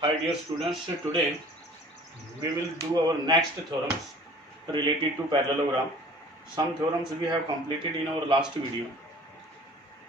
Hi dear students, today we will do our next theorems related to parallelogram. Some theorems we have completed in our last video.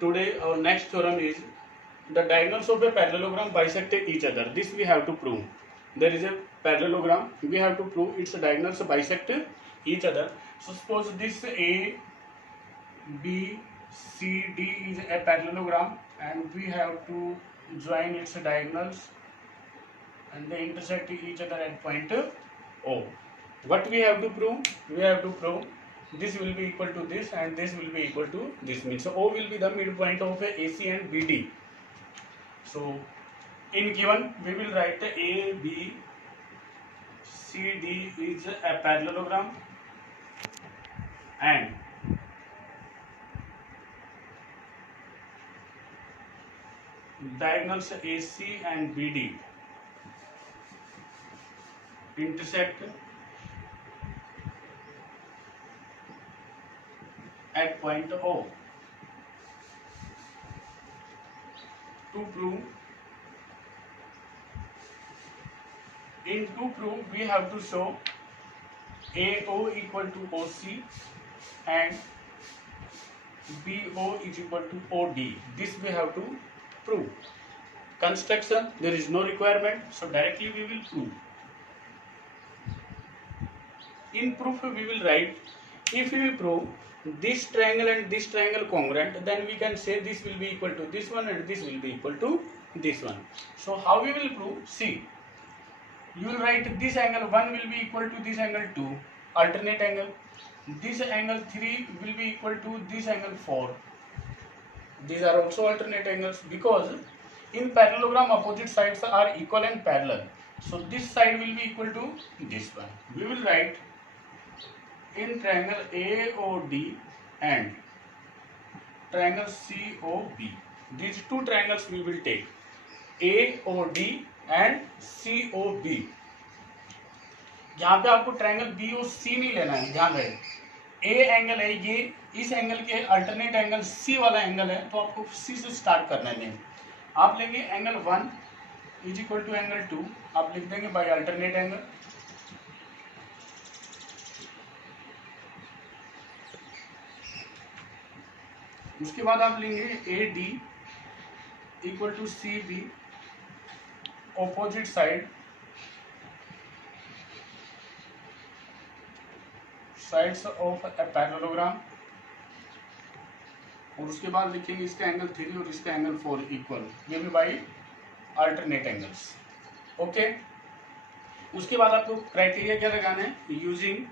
Today our next theorem is the diagonals of a parallelogram bisect each other. This we have to prove. There is a parallelogram, we have to prove its diagonals bisect each other. So suppose this A, B, C, D is a parallelogram and we have to join its diagonals and they intersect each other at point O. What we have to prove? We have to prove this will be equal to this and this will be equal to this, means O will be the midpoint of AC and BD. So in given we will write A, B, C, D is a parallelogram and diagonals AC and BD intersect at point O. To prove we have to show AO equal to OC and BO is equal to OD. This we have to prove. Construction, there is no requirement, so directly we will prove. In proof we will write, if we prove this triangle and this triangle congruent, then we can say this will be equal to this one and this will be equal to this one. So how we will prove? See, you will write this angle 1 will be equal to this angle 2, alternate angle. This angle 3 will be equal to this angle 4. These are also alternate angles because in parallelogram opposite sides are equal and parallel. So this side will be equal to this one. We will write in triangle AOD and triangle COB. These two triangles we will take, AOD and COB. यहाँ पे आपको triangle B और सी नहीं लेना है, ध्यान रहे। A angle है ये, इस एंगल के अल्टरनेट एंगल सी वाला एंगल है, तो आपको सी से स्टार्ट करना है। आप लेंगे angle 1 is equal to angle 2, आप लिख देंगे बाय अल्टरनेट एंगल। उसके बाद आप लेंगे A D equal to C B, opposite sides of a parallelogram, और उसके बाद लिखेंगे इसका एंगल 3 और इसका एंगल 4 इक्वल, ये भी बाई अल्टरनेट एंगल्स। ओके, उसके बाद आपको क्राइटेरिया क्या लगाना है? Using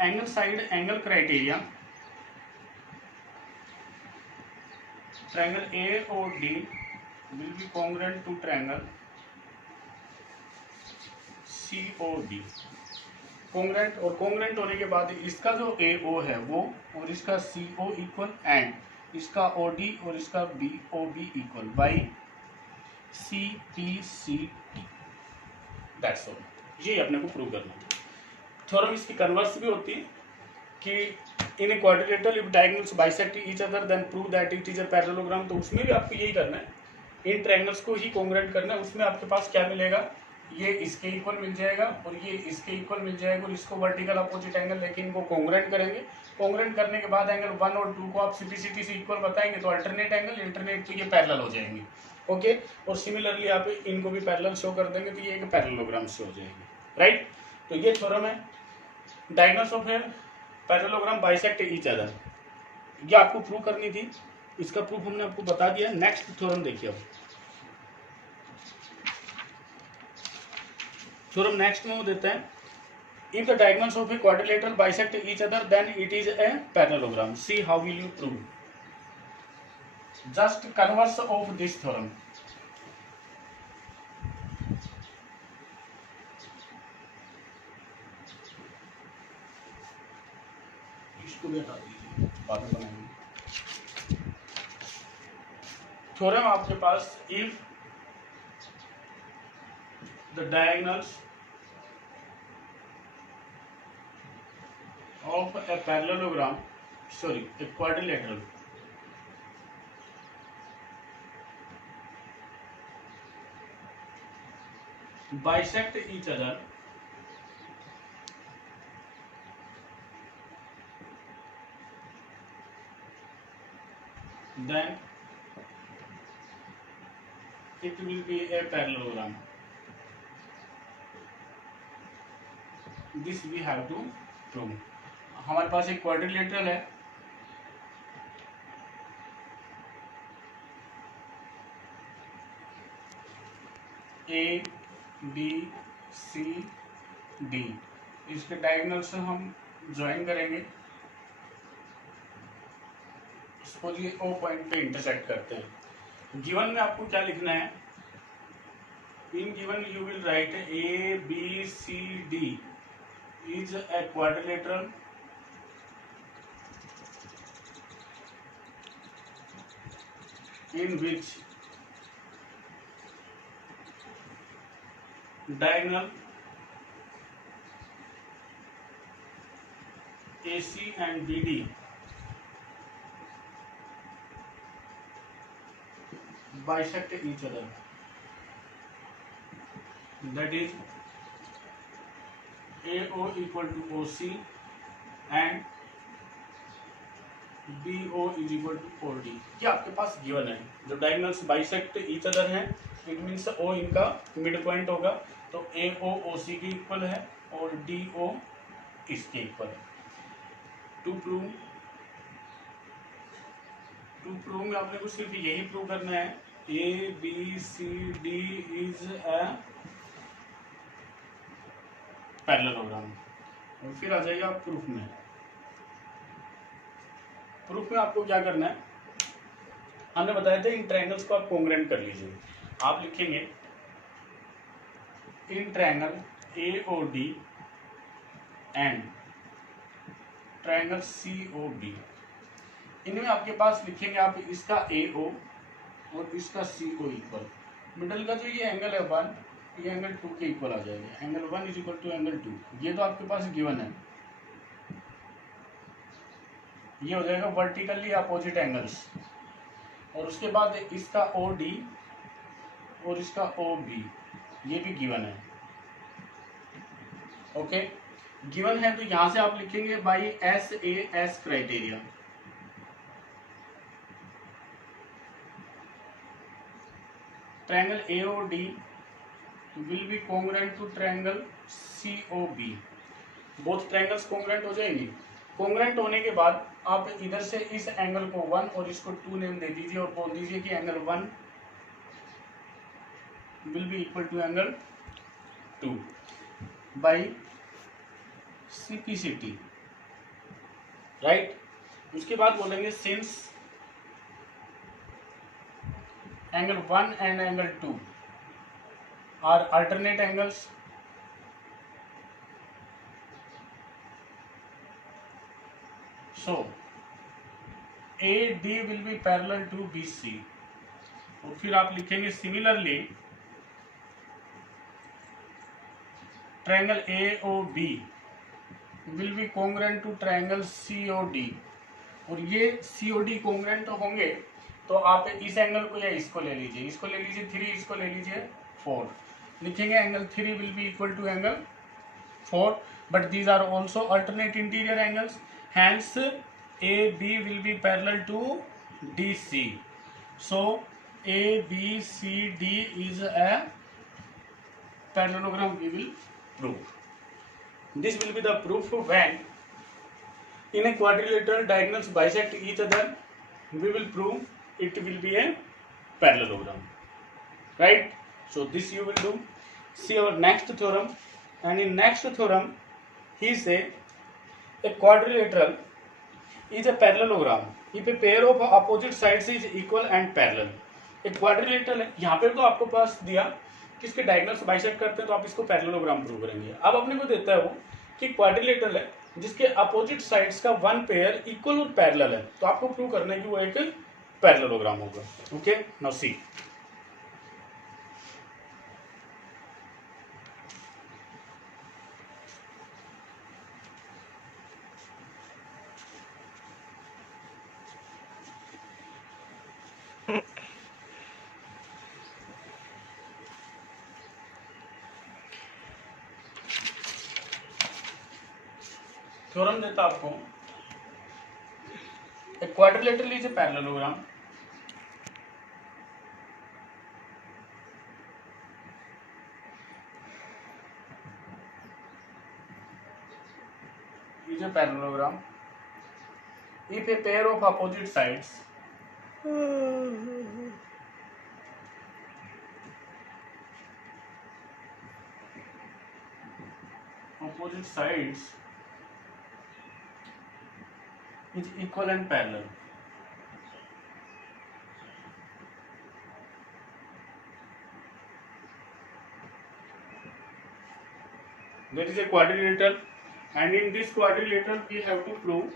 angle side angle criteria, triangle A O D will be congruent to triangle C O D. Congruent, और कॉन्ग्रुएंट होने के बाद इसका जो ए ओ है वो और इसका सी ओ इक्वल एंड इसका ओ डी और इसका B O B equal by C P C T. That's all, ये अपने को प्रूव करना है। थ्योरम इसकी कन्वर्स भी होती है कि in a quadrilateral if diagonals bisect each other then prove that it is a parallelogram. तो उसमें भी आपको यही करना है, इन ट्रायंगल्स को ही कॉन्ग्रुएंट करना है। उसमें आपके पास क्या मिलेगा? ये इसके इक्वल मिल जाएगा और ये इसके इक्वल मिल जाएगा, और इसको वर्टिकल अपोजिट एंगल लेकिन इनको कॉन्ग्रुएंट करेंगे। कॉन्ग्रुएंट करने के बाद एंगल 1 और 2 को आप सिम्प्लिसिटी से इक्वल बताएंगे तो अल्टरनेट एंगल, इंटरनेट तो ये पैरेलल हो जाएंगे। ओके, और सिमिलरली आप इनको भी पैरेलल शो कर देंगे तो ये एक पैरेललोग्राम से हो जाएगी, राइट। तो ये थ्योरम है, diagonals of a parallelogram bisect each other, ये आपको प्रूव करनी थी। इसका प्रूफ हमने आपको बता दिया। नेक्स्ट थ्योरम देखिए, अब थ्योरम नेक्स्ट में वो देता है, if the diagonals of a quadrilateral bisect each other then it is a parallelogram. See how will you prove? Just converse of this theorem. इसको भी हटा दीजिए, बाद में बनाएंगे। थ्योरम आपके पास, if the diagonals of a parallelogram, a quadrilateral bisect each other, then it will be a parallelogram. This we have to prove. हमारे पास एक क्वाड्रिलेटरल है, ए बी सी डी, इसके डायगोनल से हम ज्वाइन करेंगे, सपोज ये ओ पॉइंट पे intersect करते हैं। गिवन में आपको क्या लिखना है, in given you will write A B C D is a quadrilateral in which diagonal AC and BD bisect each other, that is AO equal to OC and BO is equal to OD। ये आपके पास given है, जो diagonals bisect each other हैं, it means O इनका mid point होगा, तो AO OC के equal है और DO इसके इक्वल है। टू प्रूव में आपने को सिर्फ यही प्रूव करना है, ABCD इज अ पैरेललोग्राम, और फिर आ जाइए आप प्रूफ में। प्रूफ में आपको क्या करना है, हमने बताया था इन ट्रायंगल्स को आप कॉन्ग्रुएंट कर लीजिए। आप लिखेंगे in triangle AOD and triangle COB, इनमें आपके पास लिखेंगे आप इसका AO और इसका CO इक्वल, मिडल का जो ये एंगल है 1, ये एंगल 2 के इक्वल आ जाएगा, angle 1 is equal to angle 2, ये तो आपके पास गिवन है। ये हो जाएगा वर्टिकली अपोजिट एंगल्स, और उसके बाद इसका OD और इसका OB ये भी गिवन है। ओके, गिवन है तो यहां से आप लिखेंगे by SAS criteria, triangle AOD will be congruent to triangle COB, both triangles congruent हो जाएंगे। कॉन्ग्रुएंट होने के बाद आप इधर से इस एंगल को 1 और इसको 2 नेम दे दीजिए और बोल दीजिए कि angle 1 will be equal to angle 2 by CPCT, right. उसके बाद बोलेंगे since angle 1 and angle 2 are alternate angles, so AD will be parallel to BC, और फिर आप लिखेंगे similarly triangle AOB will be congruent to triangle COD, और ये COD congruent होंगे तो आप इस एंगल को या इसको ले लीजिए, इसको ले लीजिए 3, इसको ले लीजिए 4, लिखेंगे angle 3 will be equal to angle 4, but these are also alternate interior angles, hence AB will be parallel to DC, so ABCD is a parallelogram we will prove. This will be the proof when in a quadrilateral diagonals bisect each other, we will prove it will be a parallelogram, right? So this you will do. See our next theorem, and in next theorem he say a quadrilateral is a parallelogram if a pair of opposite sides is equal and parallel। एक quadrilateral है, यहाँ पे तो आपको पास दिया कि इसके diagonals bisect करते हैं तो आप इसको पैरेललोग्राम प्रूव करेंगे। अब अपने को देता है वो कि क्वाड्रिलेटरल है जिसके अपोजिट साइड्स का वन पेयर इक्वल और पैरेलल है, तो आपको प्रूव करना है कि वो एक पैरेललोग्राम होगा। ओके, नाउ सी थ्योरम देता आपको a quadrilateral is a parallelogram if a pair of opposite sides is equal and parallel. That is a quadrilateral, and in this quadrilateral we have to prove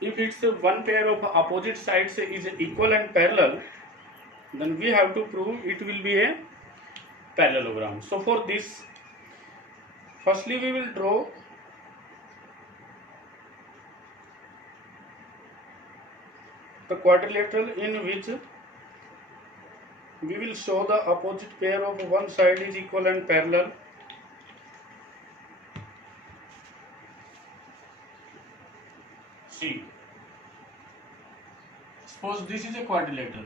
if it's one pair of opposite sides is equal and parallel, then we have to prove it will be a parallelogram. So for this, firstly we will draw the quadrilateral in which we will show the opposite pair of one side is equal and parallel. See, suppose this is a quadrilateral.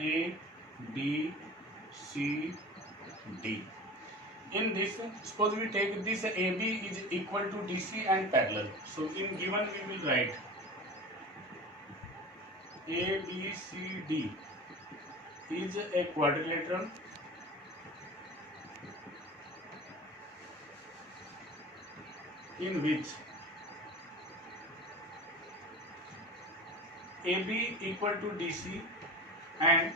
A, B, C, D. In this, suppose we take this AB is equal to DC and parallel. So in given we will write A, B, C, D is a quadrilateral in which AB equal to DC and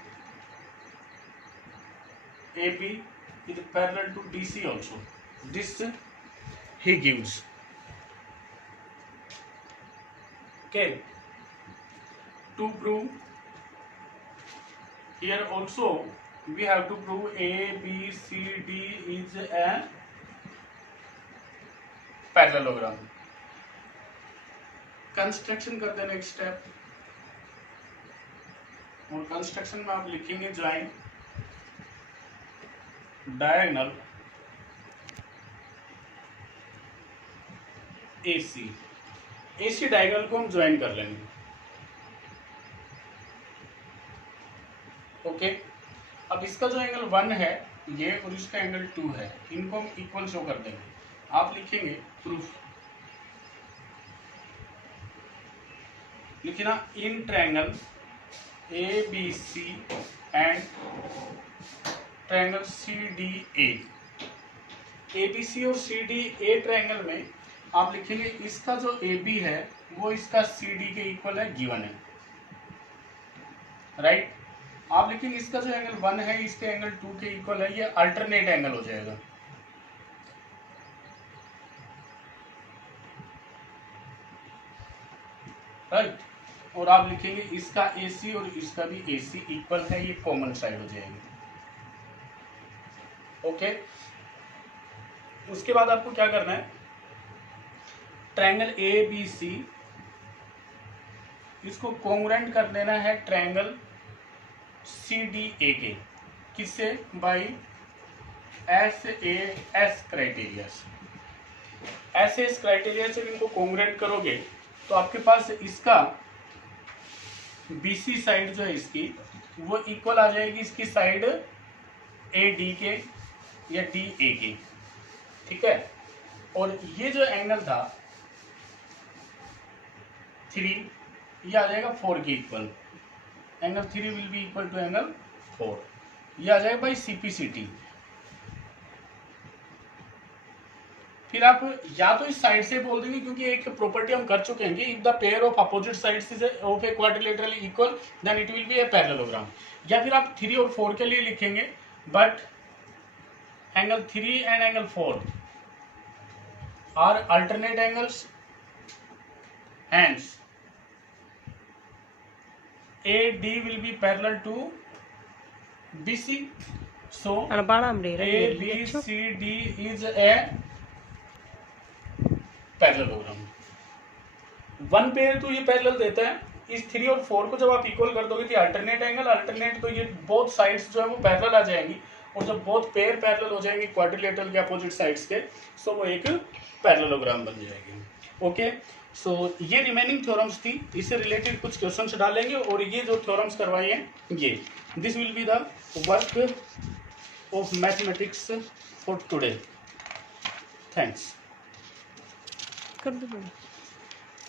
AB is parallel to DC also. This he gives. Okay. To prove, here also we have to prove A, B, C, D is a parallelogram. Construction करते हैं next step, और construction में आप लिखेंगे join diagonal AC. AC diagonal को हम join कर लेंगे. ओके, अब इसका जो एंगल 1 है ये और इसका एंगल 2 है, इनको हम इक्वल शो कर देंगे. आप लिखेंगे प्रूफ, लिखना in triangle ABC and triangle CDA. ABC और CDA ट्रायंगल में आप लिखेंगे इसका जो AB है वो इसका CD के इक्वल है, गिवन है, राइट. आप लिखेंगे इसका जो एंगल 1 है इसके एंगल 2 के इक्वल है, ये अल्टरनेट एंगल हो जाएगा. राइट. और आप लिखेंगे इसका AC और इसका भी AC इक्वल है, ये कॉमन साइड हो जाएगी. ओके. उसके बाद आपको क्या करना है, ट्रायंगल ABC इसको कॉन्ग्रुएंट कर देना है ट्रायंगल CDA के. किससे? By SAS criteria. SAS criteria से इनको कॉन्ग्रुएंट करोगे तो आपके पास इसका BC साइड जो है इसकी वो इक्वल आ जाएगी इसकी साइड AD के या DA के. ठीक है. और ये जो एंगल था 3, ये आ जाएगा 4 के equal. Angle 3 will be equal to angle 4. ये आ जाएगा बाई CPCT. फिर आप या तो इस साइड से बोल देंगे क्योंकि एक प्रॉपर्टी हम कर चुके हैं, if the pair of opposite sides is of a quadrilateral equal then it will be a parallelogram. या फिर आप 3 और 4 के लिए लिखेंगे but angle 3 and angle 4 are alternate angles, hence AD will be parallel to BC. So ABCD is a parallelogram. 1 pair तो ये parallel देता है. इस 3 और 4 को जब आप इक्वल कर दोगे तो अल्टरनेट एंगल, अल्टरनेट तो ये बोथ साइड्स जो है वो पैरेलल आ जाएंगी. और जब बोथ पेयर पैरेलल हो जाएंगे क्वाड्रिलेटरल के अपोजिट साइड्स के, सो वो एक पैरेललोग्राम बन जाएगी। ओके, सो ये रिमेनिंग थ्योरम्स थी, इससे रिलेटेड कुछ क्वेश्चंस डालेंगे और ये जो थ्योरम्स करवाई हैं ये, this will be the work of mathematics for today. Thanks. कर दो।